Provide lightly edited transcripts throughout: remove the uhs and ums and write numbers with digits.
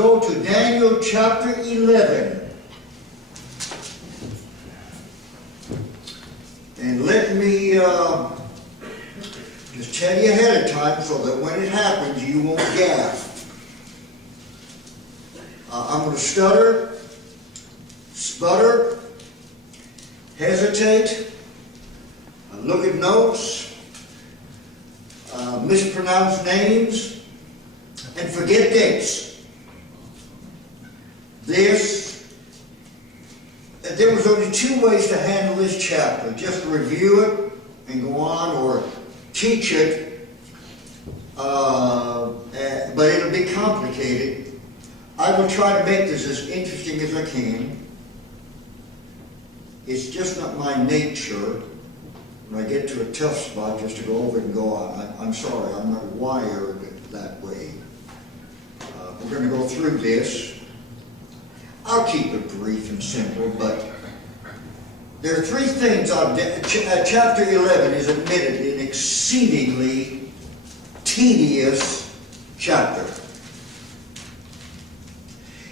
go to Daniel chapter 11. And let me just tell you ahead of time so that when it happens you won't gasp. I'm going to stutter, sputter, hesitate, look at notes, mispronounce names, and forget dates. There was only two ways to handle this chapter. Just review it and go on, or teach it, but it'll be complicated. I will try to make this as interesting as I can. It's just not my nature, when I get to a tough spot, just to go over it and go on. I'm sorry, I'm not wired that way. We're going to go through this. I'll keep it brief and simple, but there are three things. Chapter 11 is admittedly an exceedingly tedious chapter.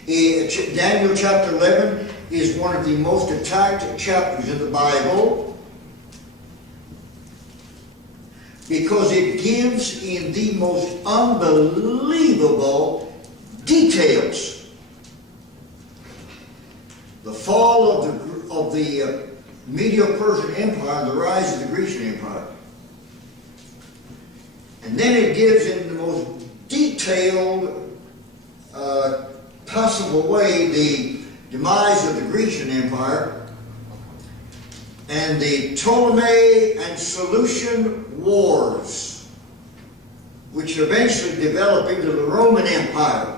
Daniel chapter 11 is one of the most attacked chapters in the Bible because it gives in the most unbelievable details the fall of the Medo-Persian Empire and the rise of the Grecian Empire. And then it gives in the most detailed possible way the demise of the Grecian Empire and the Ptolemy and Seleucian wars, which eventually developed into the Roman Empire.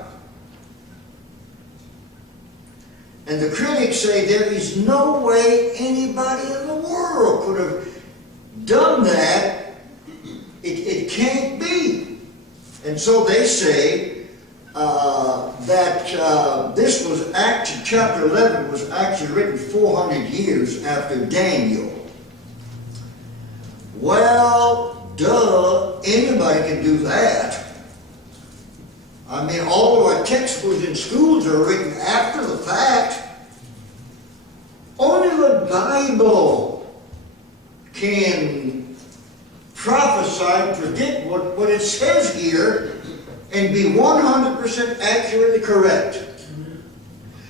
And the critics say there is no way anybody in the world could have done that. It can't be. And so they say that this was actually, chapter 11 was actually written 400 years after Daniel. Well, duh, anybody can do that. I mean, all of our textbooks in schools are written after the fact. Only the Bible can prophesy and predict what it says here and be 100% accurately correct.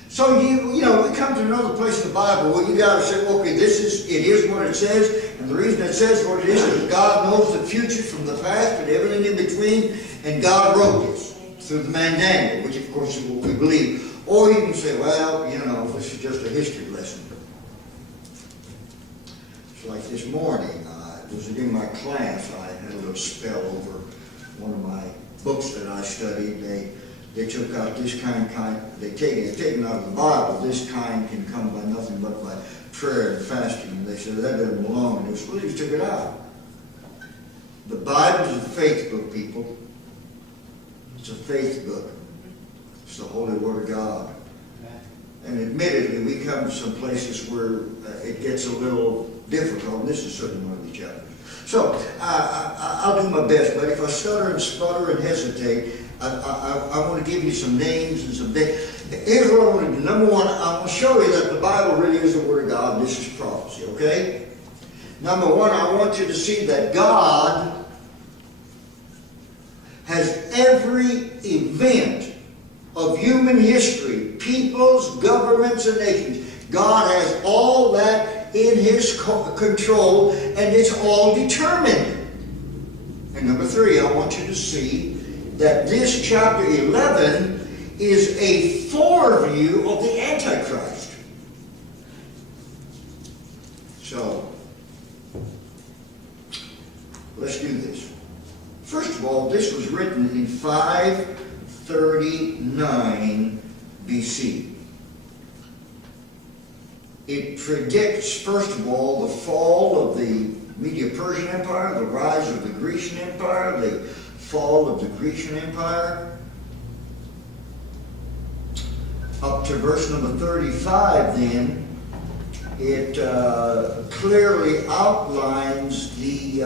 So you know, we come to another place in the Bible where you got to say, okay, it is what it says, and the reason it says what it is God knows the future from the past and everything in between, and God wrote this through the man Daniel, which of course is what we believe. Or you can say, well, you know, this is just a history lesson. It's like this morning, was in my class, I had a little spell over one of my books that I studied. They took out this they've taken out of the Bible, this kind can come by nothing but by prayer and fasting. And they said, that doesn't belong. And they just took it out. The Bible is a faith book, people. It's a faith book. It's the Holy Word of God. And admittedly, we come to some places where it gets a little difficult, and this is certainly one of the chapters. So, I'll do my best, but if I stutter and sputter and hesitate, I want to give you some names and some dates. Here's what I want to do. Number one, I'm going to show you that the Bible really is the Word of God, and this is prophecy, okay? Number one, I want you to see that God has every event of human history, peoples, governments, and nations. God has all that in His control, and it's all determined. And number three, I want you to see that this chapter 11 is a foreview of the Antichrist. So, let's do this. First of all, this was written in 539 BC. It predicts, first of all, the fall of the Medo-Persian Empire, the rise of the Grecian Empire, the fall of the Grecian Empire. Up to verse number 35, then, it clearly outlines the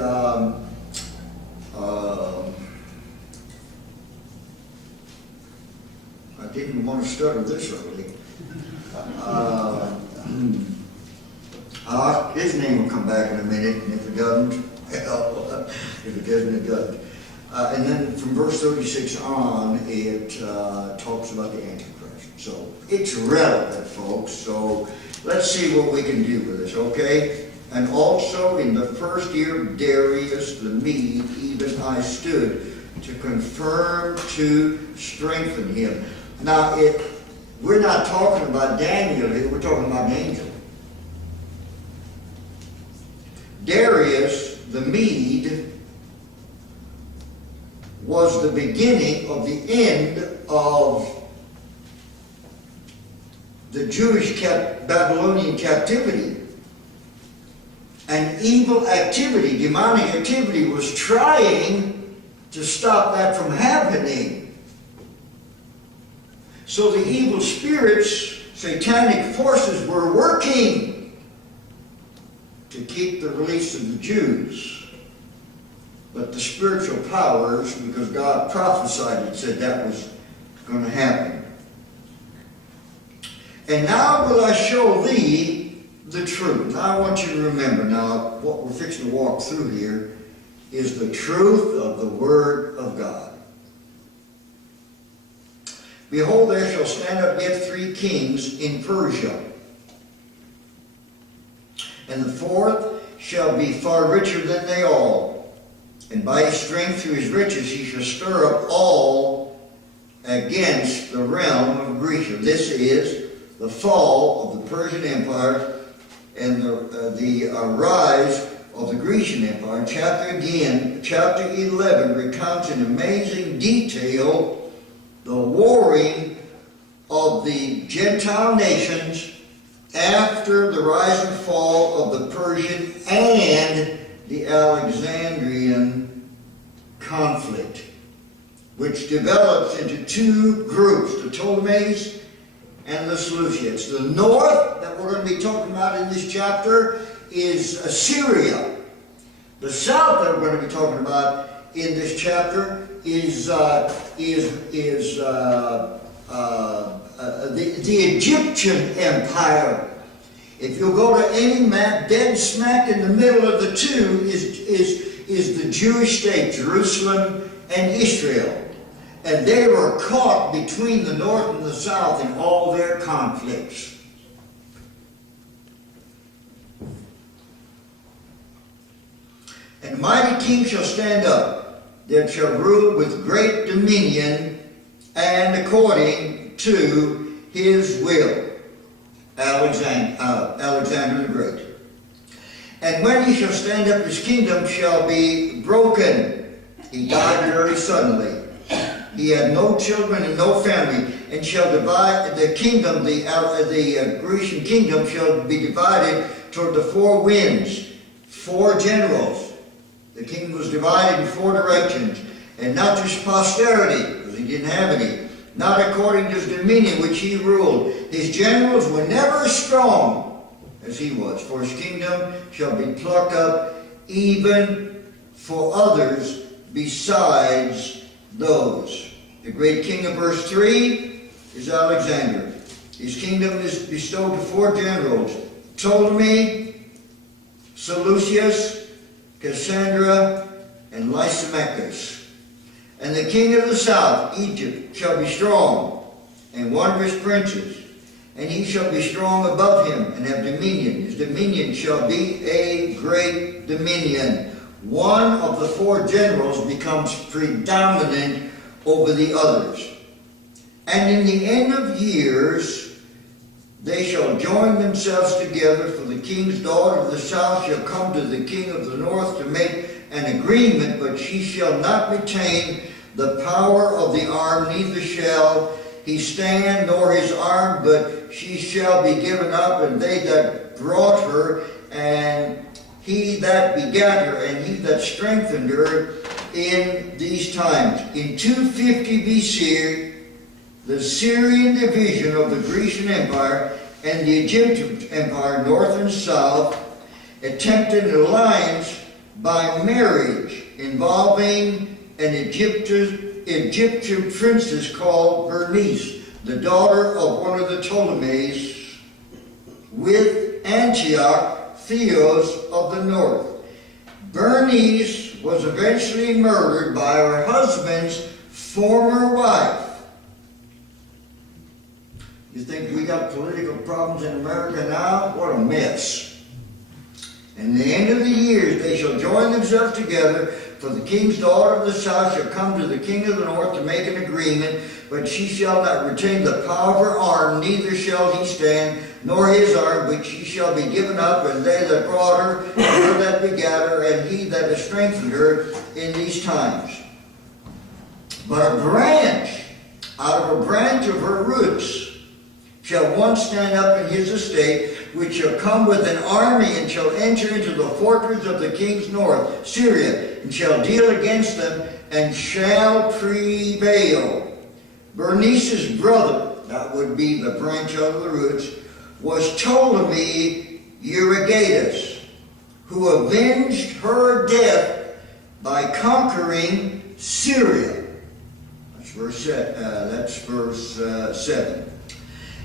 I didn't want to stutter this early. His name will come back in a minute, and if it doesn't, well, if it doesn't, it doesn't. And then from verse 36 on, it talks about the Antichrist. So it's relevant, folks. So let's see what we can do with this, okay? And also in the first year of Darius the Mede, even I stood to confirm, to strengthen him. Now, we're not talking about Daniel here, we're talking about an angel. Darius the Mede was the beginning of the end of the Jewish Babylonian captivity. And evil activity, demonic activity, was trying to stop that from happening. So the evil spirits, satanic forces, were working to keep the release of the Jews. But the spiritual powers, because God prophesied it, said that was going to happen. And now will I show thee the truth. Now I want you to remember, now what we're fixing to walk through here is the truth of the Word of God. Behold, there shall stand up yet 3 kings in Persia, and the fourth shall be far richer than they all. And by his strength through his riches he shall stir up all against the realm of Grecia. This is the fall of the Persian Empire and the rise of the Grecian Empire. Chapter 11 recounts in amazing detail the warring of the Gentile nations after the rise and fall of the Persian and the Alexandrian conflict, which develops into 2 groups, the Ptolemies and the Seleucids. The north that we're going to be talking about in this chapter is Assyria. The south that we're going to be talking about in this chapter is the Egyptian Empire. If you'll go to any map, dead smack in the middle of the two is the Jewish state, Jerusalem and Israel. And they were caught between the north and the south in all their conflicts. And a mighty king shall stand up, that shall rule with great dominion and according to his will. Alexander the Great. And when he shall stand up, his kingdom shall be broken. He died very suddenly. He had no children and no family, and shall divide the kingdom, the Grecian kingdom shall be divided toward the 4 winds, 4 generals. The kingdom was divided in 4 directions, and not to his posterity, because he didn't have any, not according to his dominion which he ruled. His generals were never as strong as he was, for his kingdom shall be plucked up even for others besides those. The great king of verse 3 is Alexander. His kingdom is bestowed to 4 generals, Ptolemy, Seleucus, Cassandra, and Lysimachus. And the king of the south, Egypt, shall be strong, and wondrous princes, and he shall be strong above him, and have dominion. His dominion shall be a great dominion. One of the 4 generals becomes predominant over the others. And in the end of years, they shall join themselves together, for the king's daughter of the south shall come to the king of the north to make an agreement, but she shall not retain the power of the arm, neither shall he stand nor his arm, but she shall be given up, and they that brought her, and he that begat her, and he that strengthened her in these times. In 250 BC, the Syrian division of the Grecian Empire and the Egyptian Empire, north and south, attempted an alliance by marriage involving an Egyptian princess called Bernice. the daughter of one of the Ptolemies, with Antioch, Theos of the north. Bernice was eventually murdered by her husband's former wife. You think we got political problems in America now? What a mess. And the end of the years they shall join themselves together, for the king's daughter of the south shall come to the king of the north to make an agreement, but she shall not retain the power of her arm, neither shall he stand, nor his arm, but she shall be given up, and they that brought her, and her that begat her, and he that has strengthened her in these times. But a branch, out of a branch of her roots, shall one stand up in his estate, which shall come with an army, and shall enter into the fortress of the king's north, Syria, and shall deal against them, and shall prevail. Bernice's brother, that would be the branch of the roots, was Ptolemy Euergetes, who avenged her death by conquering Syria. That's verse 7.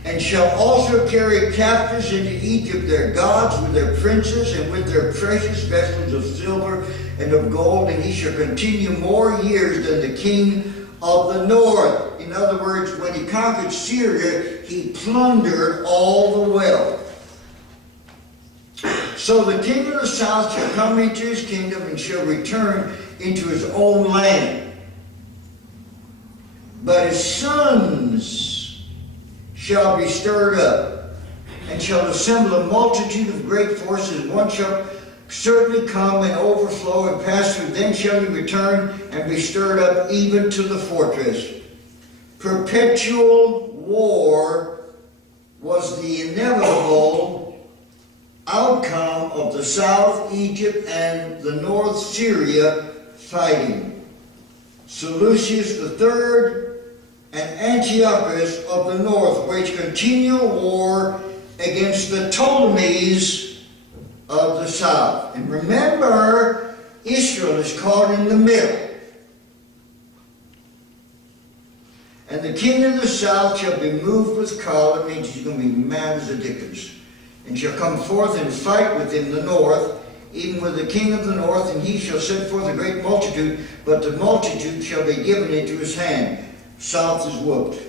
And shall also carry captives into Egypt their gods with their princes and with their precious vessels of silver and of gold, and he shall continue more years than the king of the north. In other words, when he conquered Syria, he plundered all the wealth. So the king of the south shall come into his kingdom and shall return into his own land. But his sons shall be stirred up, and shall assemble a multitude of great forces. One shall certainly come and overflow and pass through. Then shall he return and be stirred up even to the fortress. Perpetual war was the inevitable outcome of the south, Egypt, and the north, Syria, fighting. Seleucus III and Antiochus of the north waged continual war against the Ptolemies of the south. And remember, Israel is caught in the middle. And the king of the south shall be moved with choler. That means he's going to be mad as the dickens. And shall come forth and fight within the north, even with the king of the north, and he shall send forth a great multitude, but the multitude shall be given into his hand. South is whooped.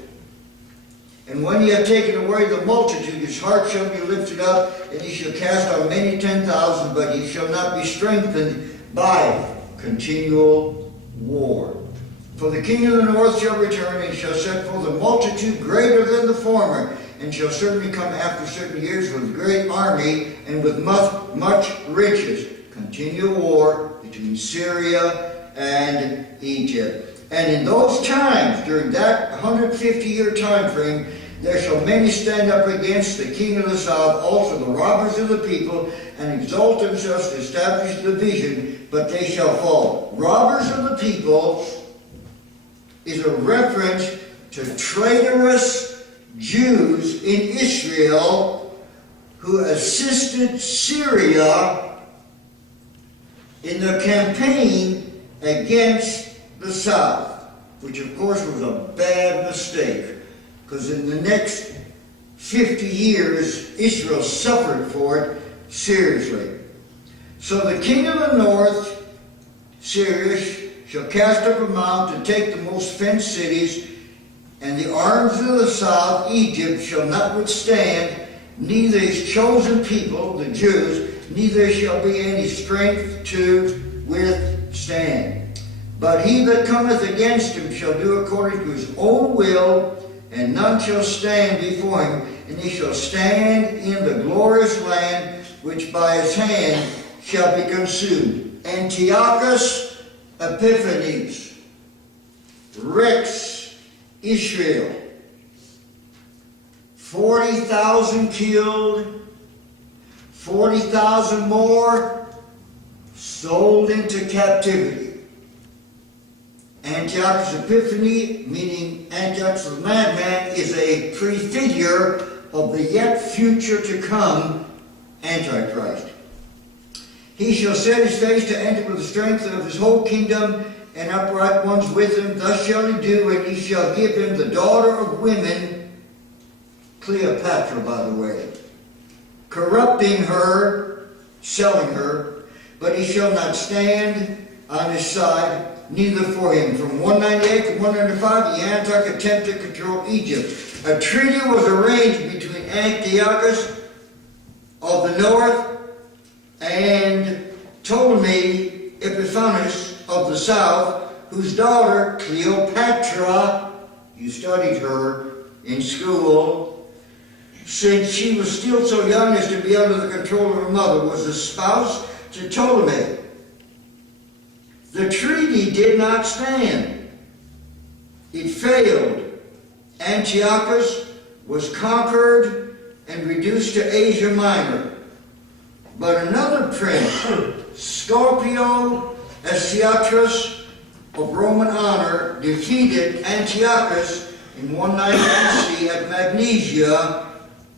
And when he hath taken away the multitude, his heart shall be lifted up, and he shall cast out many 10,000, but he shall not be strengthened by continual war. For the king of the north shall return, and shall set forth a multitude greater than the former, and shall certainly come after certain years with a great army, and with much riches. Continual war between Syria and Egypt. And in those times, during that 150-year time frame, there shall many stand up against the king of the south, also the robbers of the people, and exalt themselves to establish the division, but they shall fall. Robbers of the people is a reference to traitorous Jews in Israel who assisted Syria in their campaign against the south, which of course was a bad mistake, because in the next 50 years Israel suffered for it seriously. So the king of the north, Syria, shall cast up a mount to take the most fenced cities, and the arms of the south, Egypt, shall not withstand, neither his chosen people, the Jews, neither shall be any strength to withstand. But he that cometh against him shall do according to his own will, and none shall stand before him, and he shall stand in the glorious land which by his hand shall be consumed. Antiochus Epiphanes, Rex Israel, 40,000 killed, 40,000 more sold into captivity. Antiochus Epiphanes, meaning Antiochus the madman, is a prefigure of the yet future to come Antichrist. He shall set his face to enter with the strength of his whole kingdom, and upright ones with him. Thus shall he do, and he shall give him the daughter of women, Cleopatra, by the way, corrupting her, selling her, but he shall not stand on his side, neither for him. From 198 to 105, the Antioch attempted to control Egypt. A treaty was arranged between Antiochus of the north and Ptolemy Epiphanes of the south, whose daughter Cleopatra, you studied her in school, since she was still so young as to be under the control of her mother, was a spouse to Ptolemy. The treaty did not stand. It failed. Antiochus was conquered and reduced to Asia Minor. But another prince, Scorpio Astyatus of Roman honor, defeated Antiochus in 190 BC at Magnesia,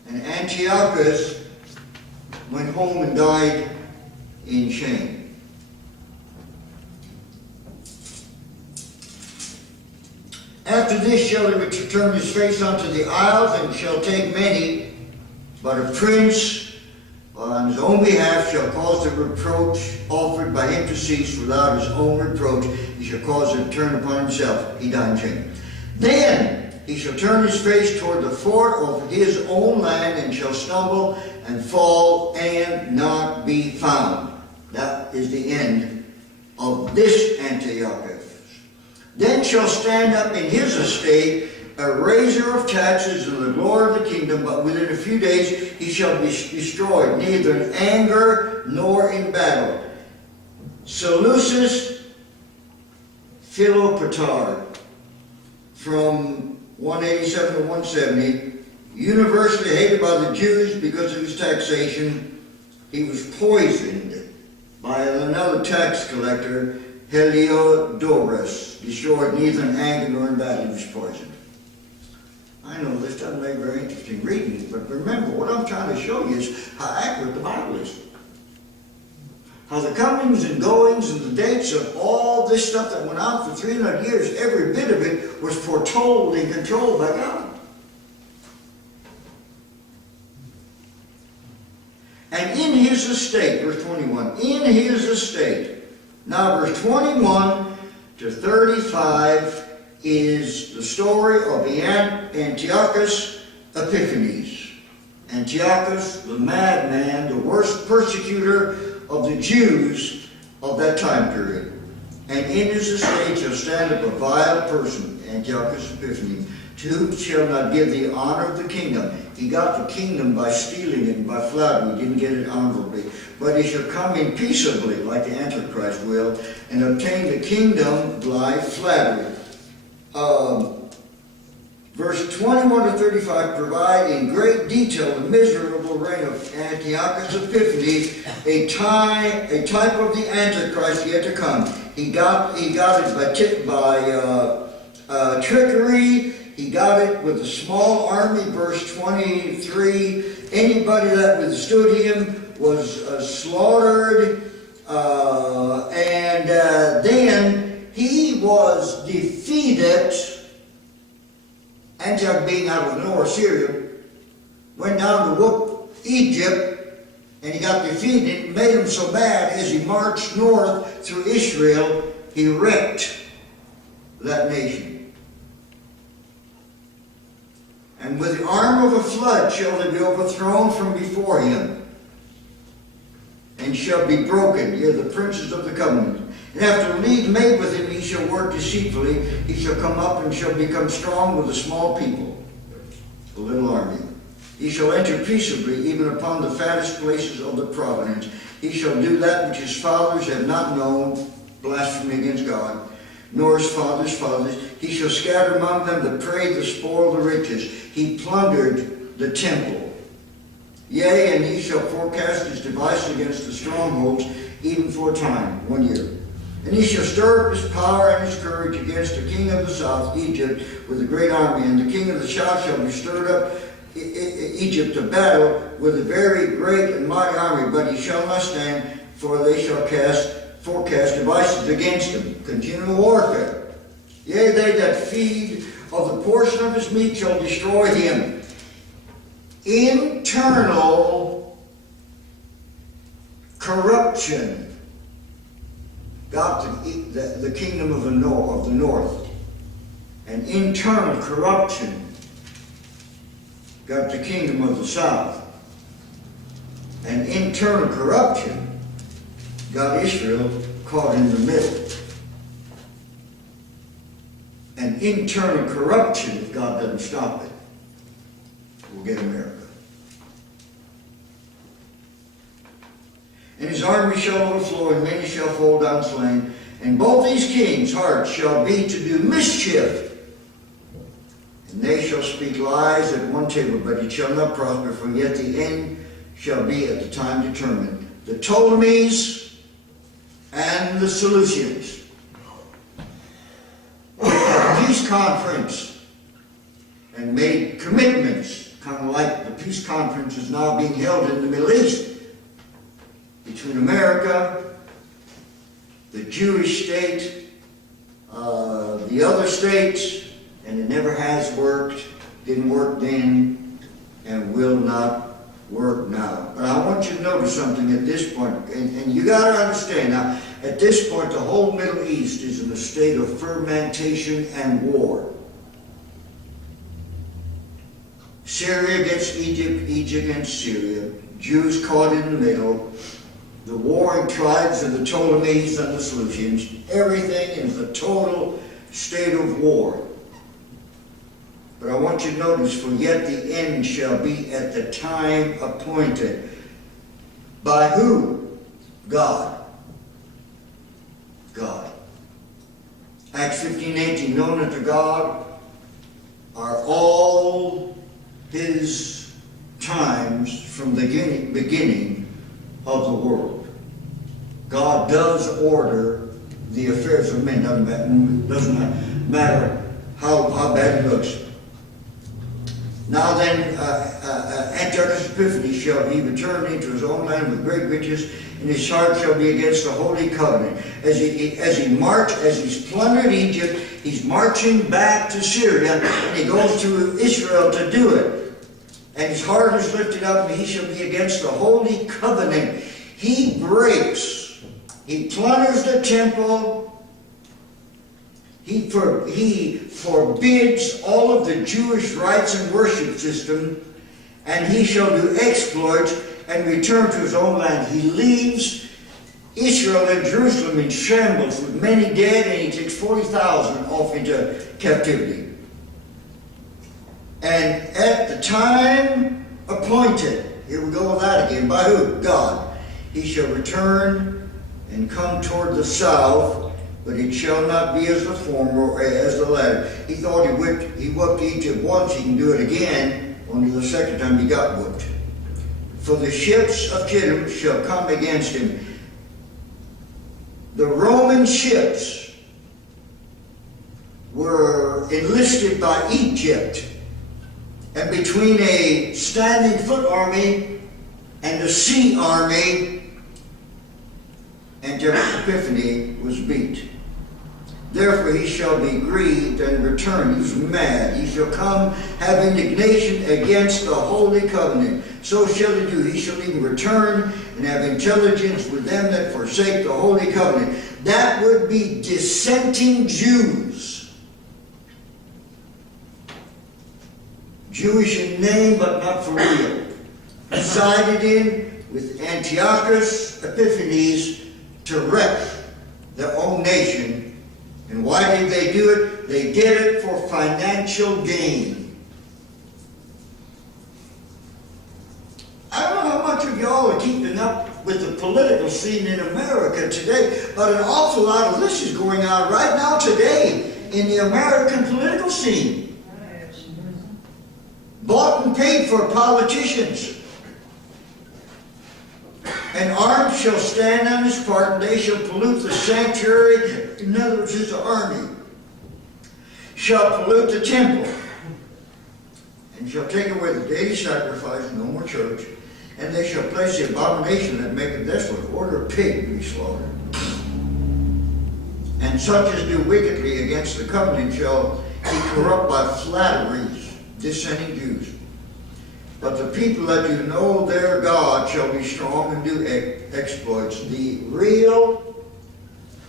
and Antiochus went home and died in shame. After this shall he return his face unto the isles, and shall take many, but a prince on his own behalf shall cause the reproach offered by him to cease without his own reproach. He shall cause it to turn upon himself. He died in shame. Then he shall turn his face toward the fort of his own land, and shall stumble and fall and not be found. That is the end of this Antiochus. Then shall stand up in his estate a raiser of taxes in the glory of the kingdom, but within a few days he shall be destroyed, neither in anger nor in battle. Seleucus Philopator, from 187 to 170, universally hated by the Jews because of his taxation. He was poisoned by another tax collector, Heliodorus, destroyed neither in anger nor in battle. He was poisoned. I know this doesn't make very interesting reading, but remember, what I'm trying to show you is how accurate the Bible is. How the comings and goings and the dates of all this stuff that went on for 300 years, every bit of it was foretold and controlled by God. And in his estate, verse 21, in his estate. Now verse 21 to 35 is the story of Antiochus Epiphanes. Antiochus, the madman, the worst persecutor of the Jews of that time period. And in his estate shall stand up a vile person, Antiochus Epiphanes, to whom shall not give the honor of the kingdom. He got the kingdom by stealing it and by flattery. He didn't get it honorably. But he shall come in peaceably, like the Antichrist will, and obtain the kingdom by flattery. Verse 21 to 35 provide in great detail the miserable reign of Antiochus Epiphanes, a type of the Antichrist yet to come. He got it by trickery. He got it with a small army. Verse 23, anybody that withstood him was slaughtered, and then he was defeated. Antioch, being out of North Syria, went down to whoop Egypt, and he got defeated. It made him so bad as he marched north through Israel, he wrecked that nation. And with the arm of a flood shall they be overthrown from before him, and shall be broken, yea, the princes of the covenant. And after a league made with him, he shall work deceitfully. He shall come up and shall become strong with a small people, a little army. He shall enter peaceably, even upon the fattest places of the province. He shall do that which his fathers have not known, blasphemy against God, nor his fathers' fathers. He shall scatter among them the prey, the spoil, the riches. He plundered the temple. Yea, and he shall forecast his device against the strongholds, even for a time, 1 year. And he shall stir up his power and his courage against the king of the south, Egypt, with a great army. And the king of the south shall be stirred up, Egypt, to battle with a very great and mighty army. But he shall not stand, for they shall cast forecast devices against him. Continual warfare. Yea, they that feed of the portion of his meat shall destroy him. Internal corruption got the kingdom of the north. And internal corruption got the kingdom of the south. And internal corruption got Israel caught in the middle. And internal corruption, if God doesn't stop it, will get America. And his army shall overflow, and many shall fall down slain. And both these kings' hearts shall be to do mischief. And they shall speak lies at one table, but it shall not prosper, for yet the end shall be at the time determined. The Ptolemies and the Seleucians. Peace conference and made commitments, kind of like the peace conference is now being held in the Middle East between America, the Jewish state, the other states, and it never has worked, didn't work then, and will not work now. But I want you to notice something at this point, and you got to understand now, at this point the whole Middle East is in a state of fermentation and war. Syria against Egypt, Egypt against Syria, Jews caught in the middle, the warring tribes of the Ptolemies and the Seleucians, everything is a total state of war. But I want you to notice, for yet the end shall be at the time appointed. By who? God. God. Acts 15:18, known unto God are all his times from the beginning of the world. God does order the affairs of men. Doesn't matter how bad it looks. Now then, Antiochus Epiphanes shall be returned into his own land with great riches, and his heart shall be against the holy covenant. As he's plundered Egypt, he's marching back to Syria, and he goes to Israel to do it. And his heart is lifted up, and he shall be against the holy covenant. He breaks. He plunders the temple. He forbids all of the Jewish rites and worship system, and he shall do exploits and return to his own land. He leaves Israel and Jerusalem in shambles with many dead, and he takes 40,000 off into captivity. And at the time appointed, here we go with that again, by who? God. He shall return and come toward the south, but it shall not be as the former or as the latter. He thought he whooped Egypt once, he can do it again, only the second time he got whooped. For the ships of Kittim shall come against him. The Roman ships were enlisted by Egypt, and between a standing foot army and a sea army, Antiochus Epiphanes was beat. Therefore he shall be grieved and return. He's mad. He shall come, have indignation against the holy covenant. So shall he do. He shall even return and have intelligence with them that forsake the holy covenant. That would be dissenting Jews. Jewish in name, but not for real. Sided in with Antiochus Epiphanes to wreck their own nation. And why did they do it? They did it for financial gain. I don't know how much of y'all are keeping up with the political scene in America today, but an awful lot of this is going on right now today in the American political scene. Bought and paid for politicians. And armed shall stand on his part, and they shall pollute the sanctuary. In other words, his army shall pollute the temple, and shall take away the daily sacrifice, no more church, and they shall place the abomination that maketh desolate, order a pig to be slaughtered. and such as do wickedly against the covenant shall be corrupt by flatteries, dissenting Jews. But the people that do know their God shall be strong and do exploits. The real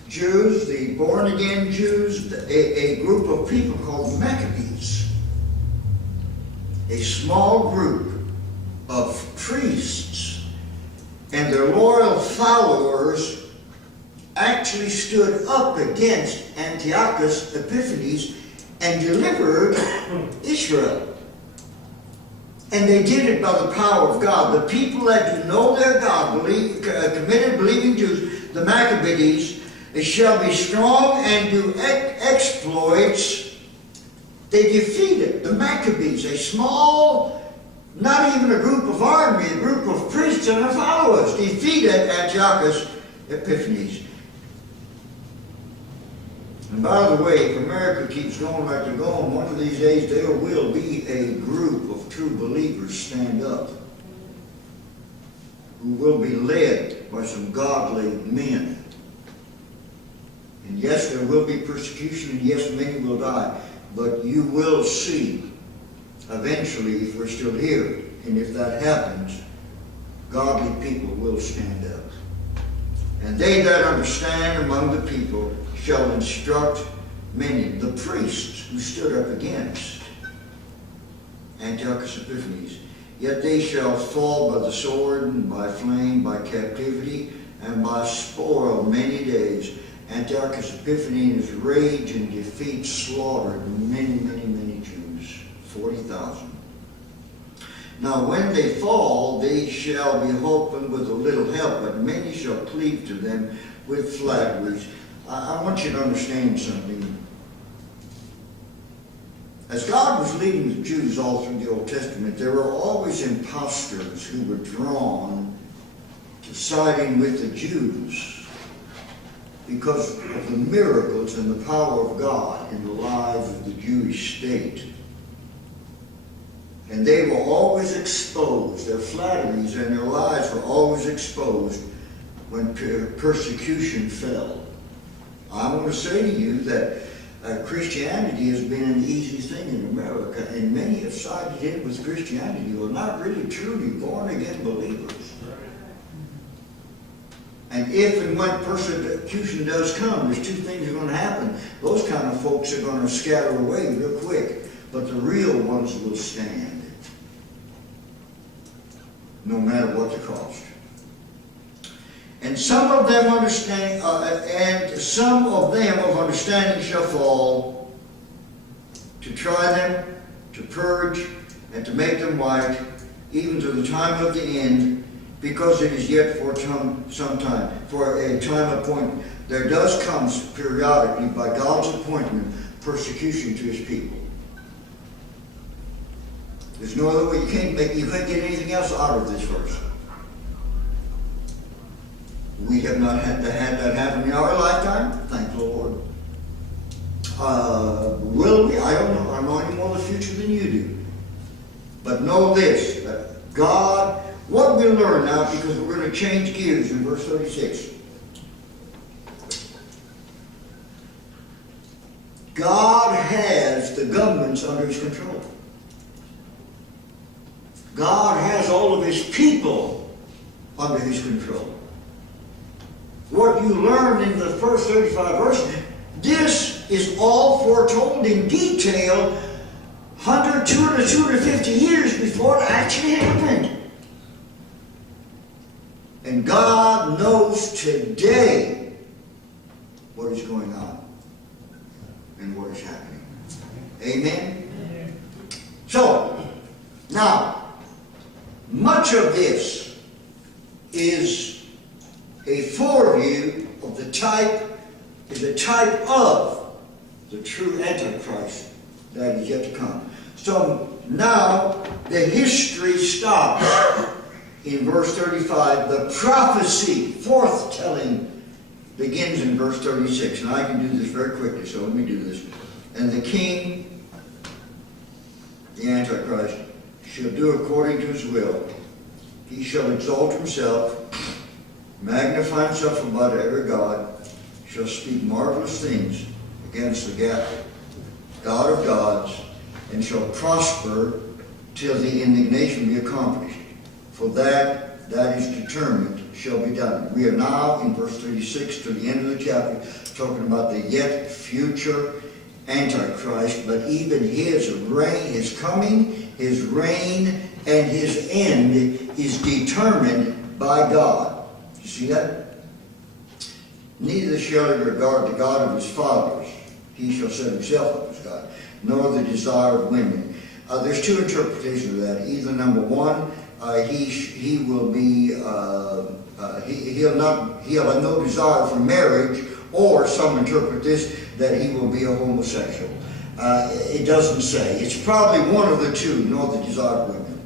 Jews, the born-again Jews, a group of people called Maccabees, a small group of priests and their loyal followers actually stood up against Antiochus Epiphanes and delivered Israel. And they did it by the power of God. The people that do know their God, committed believing Jews, the Maccabees, shall be strong and do exploits. They defeated the Maccabees, a small, not even a group of army, a group of priests and their followers, defeated Antiochus Epiphanes. And by the way, if America keeps going like they're going, one of these days there will be a group of true believers stand up who will be led by some godly men. And yes, there will be persecution, and yes, many will die. But you will see, eventually, if we're still here, and if that happens, godly people will stand up. And they that understand among the people shall instruct many. The priests who stood up against Antiochus Epiphanes, yet they shall fall by the sword, and by flame, by captivity, and by spoil many days. Antiochus Epiphanes' rage and defeat slaughtered many, many, many Jews, 40,000. Now when they fall, they shall be holpen with a little help, but many shall cleave to them with flatteries. I want you to understand something. As God was leading the Jews all through the Old Testament, there were always impostors who were drawn to siding with the Jews because of the miracles and the power of God in the lives of the Jewish state. And they were always exposed. Their flatteries and their lies were always exposed when persecution fell. I want to say to you that Christianity has been an easy thing in America, and many have sided in with Christianity who are not really truly born-again believers. And if and when persecution does come, there's two things are going to happen. Those kind of folks are going to scatter away real quick, but the real ones will stand, no matter what the cost. And some of them understand, and some of them of understanding shall fall, to try them, to purge, and to make them white, even to the time of the end, because it is yet for some time, for a time appointed. There does come periodically, by God's appointment, persecution to His people. There's no other way. You can't get anything else out of this verse. We have not had that happen in our lifetime. Thank the Lord. Will we? I don't know. I know any more of the future than you do. But know this, that God, what we learn now, because we're going to change gears in verse 36. God has the governments under His control. God has all of His people under His control. What you learned in the first 35 verses, this is all foretold in detail 100, 200, 250 years before it actually happened. And God knows today what is going on and what is happening. Amen? Amen. So, now, much of this is a foreview of the type of the true Antichrist that is yet to come. So now the history stops in verse 35. The prophecy, forthtelling, begins in verse 36. And I can do this very quickly, so let me do this. And the king, the Antichrist, shall do according to his will. He shall exalt himself, magnify himself above every God, shall speak marvelous things against the God of gods, and shall prosper till the indignation be accomplished. For that is determined shall be done. We are now in verse 36 to the end of the chapter, talking about the yet future Antichrist, but even his reign, his coming, his reign, and his end is determined by God. You see that? Neither shall he regard the God of his fathers. He shall set himself up as God, nor the desire of women. There's two interpretations of that. Either number one, he will be he'll have no desire for marriage, or some interpret this that he will be a homosexual. It doesn't say. It's probably one of the two, nor the desire of women.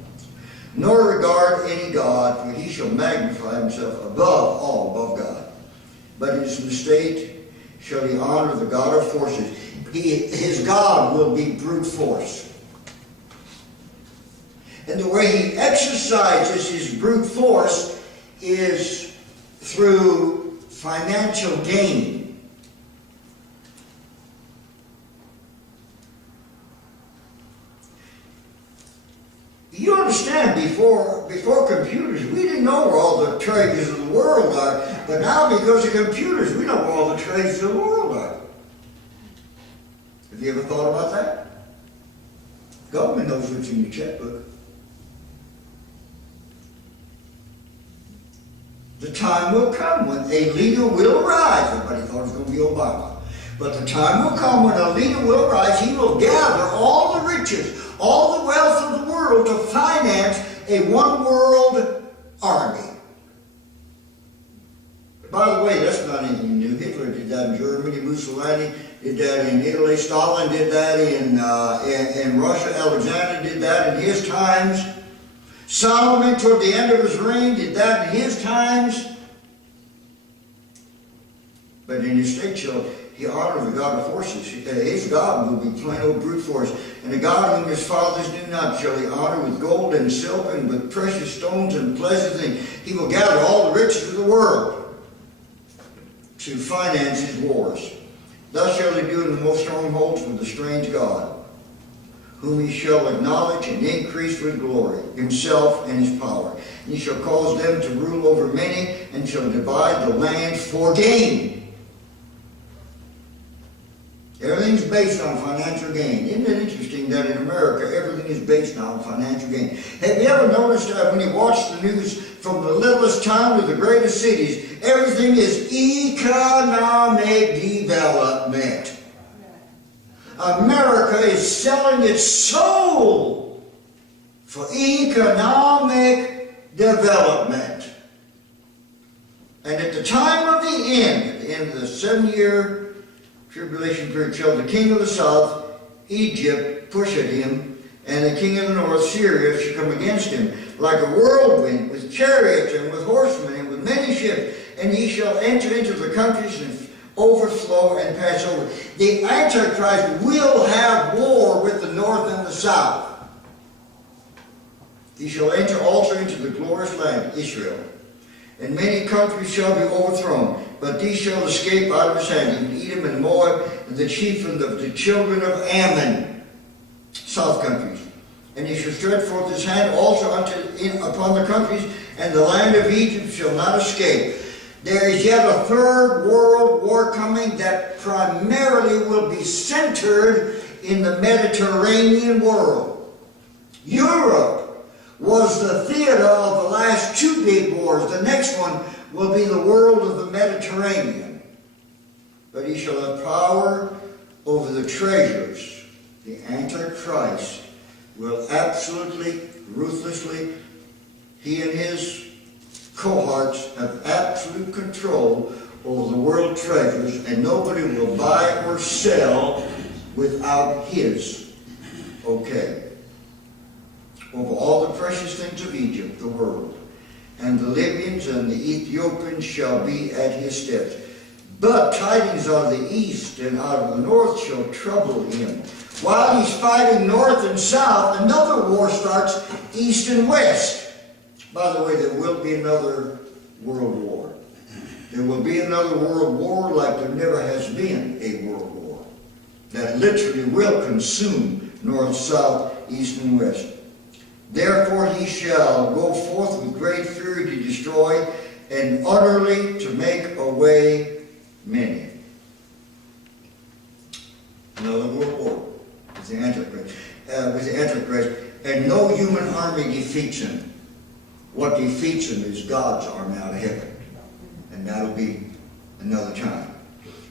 Nor regard any God, for he shall magnify himself above all, above God. But in his estate shall he honor the God of forces. His God will be brute force. And the way he exercises his brute force is through financial gain. You understand, before computers, we didn't know where all the treasures of the world are. But now, because of computers, we know where all the treasures of the world are. Have you ever thought about that? Government knows what's in your checkbook. The time will come when a leader will arise. Everybody thought it was going to be Obama. But the time will come when a leader will arise. He will gather all the riches, all the wealth of the world to finance a one-world army. By the way, that's not anything new. Hitler did that in Germany. Mussolini did that in Italy. Stalin did that in Russia. Alexander did that in his times. Solomon, toward the end of his reign, did that in his times. But in his state shall he honor the God of forces. His God will be plain old brute force. And the God whom his fathers knew not shall he honor with gold and silver and with precious stones and pleasant things. He will gather all the riches of the world to finance his wars. Thus shall he do in the most strongholds with the strange God, whom he shall acknowledge and increase with glory, himself and his power. And he shall cause them to rule over many, and shall divide the land for gain. Everything's based on financial gain. Isn't it interesting that in America, everything is based on financial gain? Have you ever noticed when you watch the news, from the littlest town to the greatest cities, everything is economic development. America is selling its soul for economic development. And at the time of the end of the 7-year tribulation period, shall the king of the south, Egypt, push at him, and the king of the north, Syria, shall come against him, like a whirlwind, with chariots and with horsemen and with many ships, and he shall enter into the countries and overflow and pass over. The Antichrist will have war with the north and the south. He shall enter also into the glorious land, Israel. And many countries shall be overthrown, but these shall escape out of his hand, even Edom and Moab, and the chief of the children of Ammon, south countries. And he shall stretch forth his hand also upon the countries, and the land of Egypt shall not escape. There is yet a third world war coming that primarily will be centered in the Mediterranean world. Europe was the theater of the last two big wars. The next one will be the world of the Mediterranean. But he shall have power over the treasures. The Antichrist will absolutely, ruthlessly, he and his cohorts have absolute control over the world treasures, and nobody will buy or sell without his okay. Over all the precious things of Egypt, the world, and the Libyans and the Ethiopians shall be at his steps. But tidings of the east and out of the north shall trouble him. While he's fighting north and south, another war starts east and west. By the way, there will be another world war. There will be another world war like there never has been a world war. That literally will consume north, south, east, and west. Therefore he shall go forth with great fury to destroy and utterly to make away many. Another world war with the Antichrist. And no human army defeats him. What defeats him is God's army out of heaven. And that'll be another time.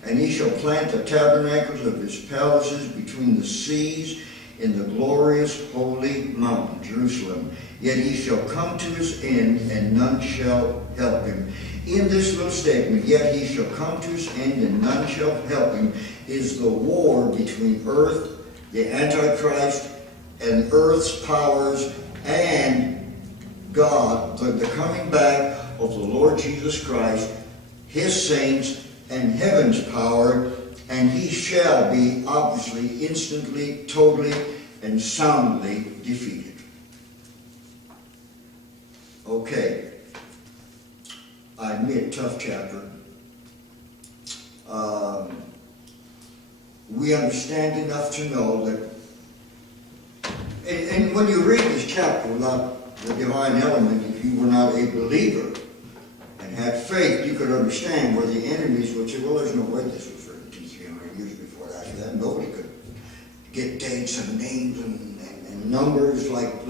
And he shall plant the tabernacles of his palaces between the seas in the glorious holy mountain, Jerusalem. Yet he shall come to his end, and none shall help him. In this little statement, yet he shall come to his end, and none shall help him, is the war between earth, the Antichrist, and earth's powers, and God, the coming back of the Lord Jesus Christ, his saints, and heaven's power, and he shall be obviously, instantly, totally, and soundly defeated. Okay. I admit, tough chapter. We understand enough to know that, and when you read this chapter without the divine element, if you were not a believer and had faith, you could understand where the enemies would say, well, there's no way this was written 200-300 years before that. Nobody could get dates and names and numbers like.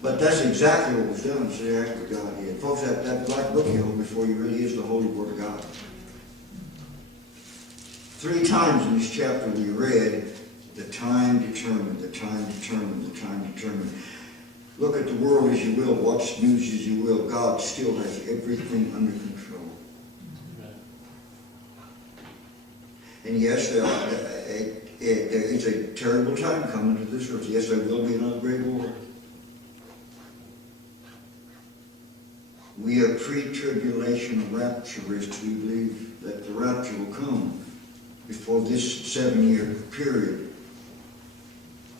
But that's exactly what was done. It's the act of God did. Folks, that black book you hold before you really is the Holy Word of God. 3 times in this chapter we read, the time determined, the time determined, the time determined. Look at the world as you will, watch the news as you will. God still has everything under control. And yes, there is a terrible time coming to this earth. Yes, there will be another great war. We are pre-tribulation rapturists. We believe that the rapture will come before this 7-year period,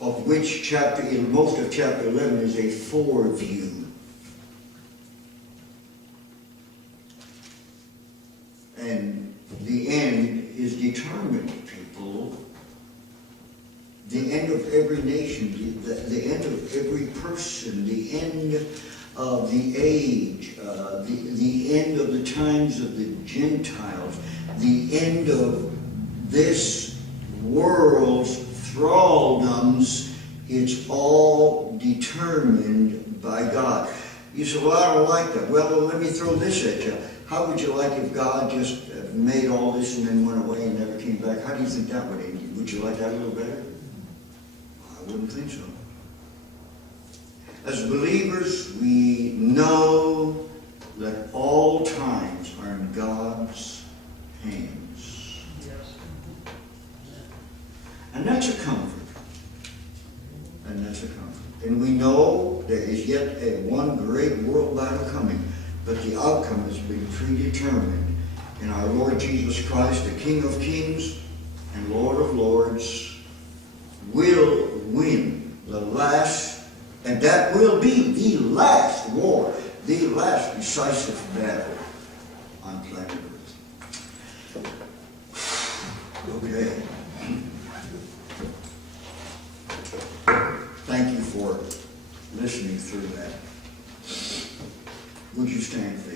of which most of chapter 11 is a foreview. And the end is determined, people. The end of every nation, the end of every person, the end of the age, the end of the times of the Gentiles, the end of this world's thraldoms. It's all determined by God. You say, well, I don't like that. Well, let me throw this at you. How would you like if God just made all this and then went away and never came back? How do you think that would end you? Would you like that a little better? I wouldn't think so. As believers, we know that all times are in God's hands. And that's a comfort. And that's a comfort. And we know there is yet one great world battle coming, but the outcome has been predetermined. And our Lord Jesus Christ, the King of Kings and Lord of Lords, will win the last. And that will be the last war, the last decisive battle on planet Earth. Okay. Thank you for listening through that. Would you stand, please?